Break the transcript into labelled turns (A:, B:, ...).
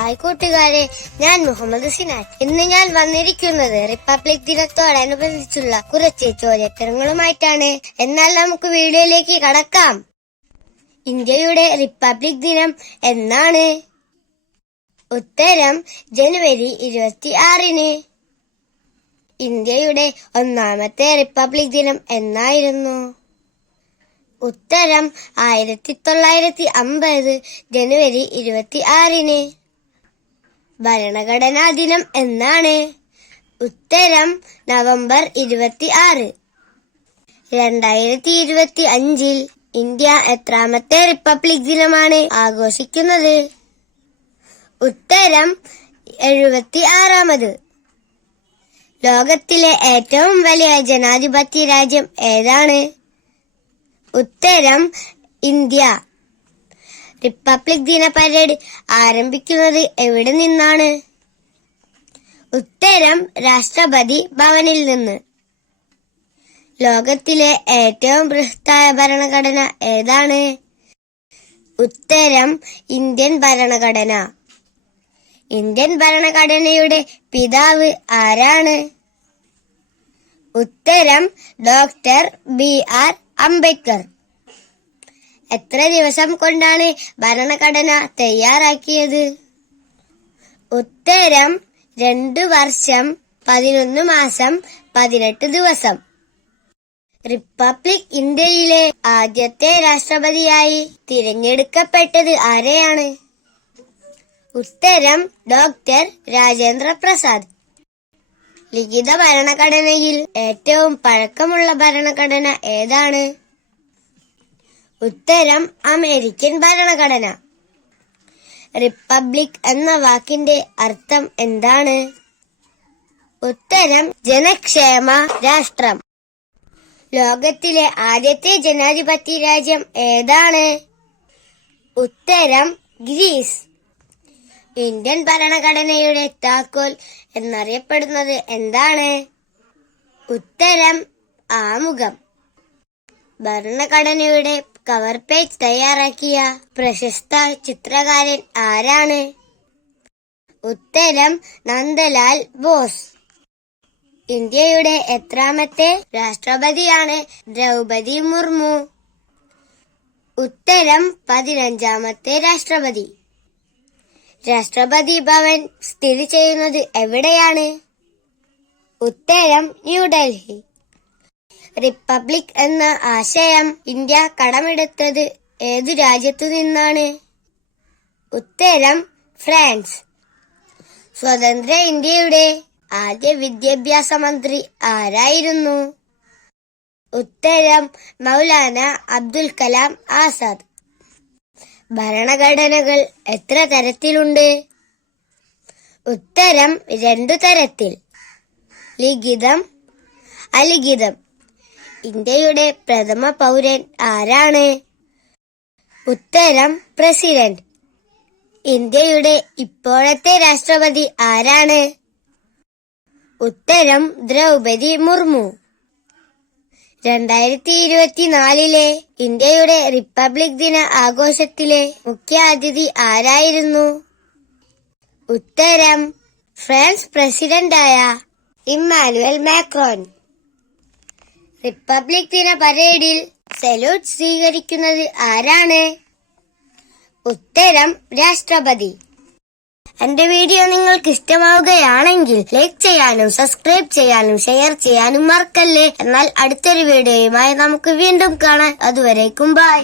A: Hi കൂട്ടുകാരെ ഞാൻ മുഹമ്മദ് സിനാൻ. ഇന്ന് ഞാൻ വന്നിരിക്കുന്നത് റിപ്പബ്ലിക് ദിനത്തോടനുബന്ധിച്ചുള്ള കുറച്ച് ചോദ്യത്തരങ്ങളുമായിട്ടാണ്. എന്നാൽ നമുക്ക് വീഡിയോയിലേക്ക് കടക്കാം. ഇന്ത്യയുടെ റിപ്പബ്ലിക് ദിനം എന്നാണ്. ഉത്തരം ജനുവരി ഇരുപത്തി ആറിന് ഇന്ത്യയുടെ ഒന്നാമത്തെ റിപ്പബ്ലിക് ദിനം എന്നായിരുന്നു. ഉത്തരം ആയിരത്തി തൊള്ളായിരത്തി അമ്പത് ജനുവരി ഇരുപത്തി ആറിന് ഭരണഘടനാ ദിനം എന്നാണ്. ഉത്തരം നവംബർ ഇരുപത്തി ആറ് രണ്ടായിരത്തി ഇരുപത്തി അഞ്ചിൽ ഇന്ത്യ എത്രാമത്തെ റിപ്പബ്ലിക് ദിനമാണ് ആഘോഷിക്കുന്നത്. ഉത്തരം എഴുപത്തി ആറാമത് ലോകത്തിലെ ഏറ്റവും വലിയ ജനാധിപത്യ രാജ്യം ഏതാണ്? ഉത്തരം ഇന്ത്യ. റിപ്പബ്ലിക് ദിന പരേഡ് ആരംഭിക്കുന്നത് എവിടെ നിന്നാണ്? ഉത്തരം രാഷ്ട്രപതി ഭവനിൽ നിന്ന്. ലോകത്തിലെ ഏറ്റവും ബൃഹത്തായ ഭരണഘടന ഏതാണ്? ഉത്തരം ഇന്ത്യൻ ഭരണഘടന. ഇന്ത്യൻ ഭരണഘടനയുടെ പിതാവ് ആരാണ്? ഉത്തരം ഡോക്ടർ ബി ആർ അംബേദ്കർ. എത്ര ദിവസം കൊണ്ടാണ് ഭരണഘടന തയ്യാറാക്കിയത്? ഉത്തരം രണ്ടു വർഷം പതിനൊന്ന് മാസം പതിനെട്ട് ദിവസം. റിപ്പബ്ലിക് ഇന്ത്യയിലെ ആദ്യത്തെ രാഷ്ട്രപതിയായി തിരഞ്ഞെടുക്കപ്പെട്ടത് ആരെയാണ്? ഉത്തരം ഡോക്ടർ രാജേന്ദ്ര പ്രസാദ് ലിഖിത ഭരണഘടനയിൽ ഏറ്റവും പഴക്കമുള്ള ഭരണഘടന ഏതാണ്? ഉത്തരം അമേരിക്കൻ ഭരണഘടന. റിപ്പബ്ലിക് എന്ന വാക്കിന്റെ അർത്ഥം എന്താണ്? ഉത്തരം ജനക്ഷേമ രാഷ്ട്രം. ലോകത്തിലെ ആദ്യത്തെ ജനാധിപത്യ രാജ്യം ഏതാണ്? ഉത്തരം ഗ്രീസ്. ഇന്ത്യൻ ഭരണഘടനയുടെ താക്കോൽ എന്നറിയപ്പെടുന്നത് എന്താണ്? ഉത്തരം ആമുഖം. ഭരണഘടനയുടെ കവർ പേജ് തയ്യാറാക്കിയ പ്രശസ്ത ചിത്രകാരൻ ആരാണ്? ഉത്തരം നന്ദലാൽ ബോസ്. ഇന്ത്യയുടെ എത്രാമത്തെ രാഷ്ട്രപതിയാണ് ദ്രൗപദി മുർമു. ഉത്തരം പതിനഞ്ചാമത്തെ രാഷ്ട്രപതി. രാഷ്ട്രപതി ഭവൻ സ്ഥിതി ചെയ്യുന്നത് എവിടെയാണ്? ഉത്തരം ന്യൂഡൽഹി റിപ്പബ്ലിക് എന്ന ആശയം ഇന്ത്യ കടമെടുത്തത് ഏതു രാജ്യത്തു നിന്നാണ്? ഉത്തരം ഫ്രാൻസ്. സ്വതന്ത്ര ഇന്ത്യയുടെ ആദ്യ വിദ്യാഭ്യാസ മന്ത്രി ആരായിരുന്നു? ഉത്തരം മൗലാന അബ്ദുൽ കലാം ആസാദ്. ഭരണഘടനകൾ എത്ര തരത്തിലുണ്ട്? ഉത്തരം രണ്ടു തരത്തിൽ. ലിഖിതം അലിഖിതം. ഇന്ത്യയുടെ പ്രഥമ പൗരൻ ആരാണ്? ഉത്തരം പ്രസിഡന്റ്. ഇന്ത്യയുടെ ഇപ്പോഴത്തെ രാഷ്ട്രപതി ആരാണ്? ഉത്തരം ദ്രൗപതി മുർമു. രണ്ടായിരത്തി ഇരുപത്തിനാലിലെ ഇന്ത്യയുടെ റിപ്പബ്ലിക് ദിന ആഘോഷത്തിലെ മുഖ്യ അതിഥി ആരായിരുന്നു? ഉത്തരം ഫ്രാൻസ് പ്രസിഡന്റായ ഇമ്മാനുവൽ മാക്രോൺ. റിപ്പബ്ലിക് ദിന പരേഡിൽ സല്യൂട്ട് സ്വീകരിക്കുന്നത് ആരാണ്? ഉത്തരം രാഷ്ട്രപതി. എന്റെ വീഡിയോ നിങ്ങൾക്ക് ഇഷ്ടമാവുകയാണെങ്കിൽ ലൈക്ക് ചെയ്യാനും സബ്സ്ക്രൈബ് ചെയ്യാനും ഷെയർ ചെയ്യാനും മറക്കല്ലേ. എന്നാൽ അടുത്തൊരു വീഡിയോയുമായി നമുക്ക് വീണ്ടും കാണാം. അതുവരേക്കും ബൈ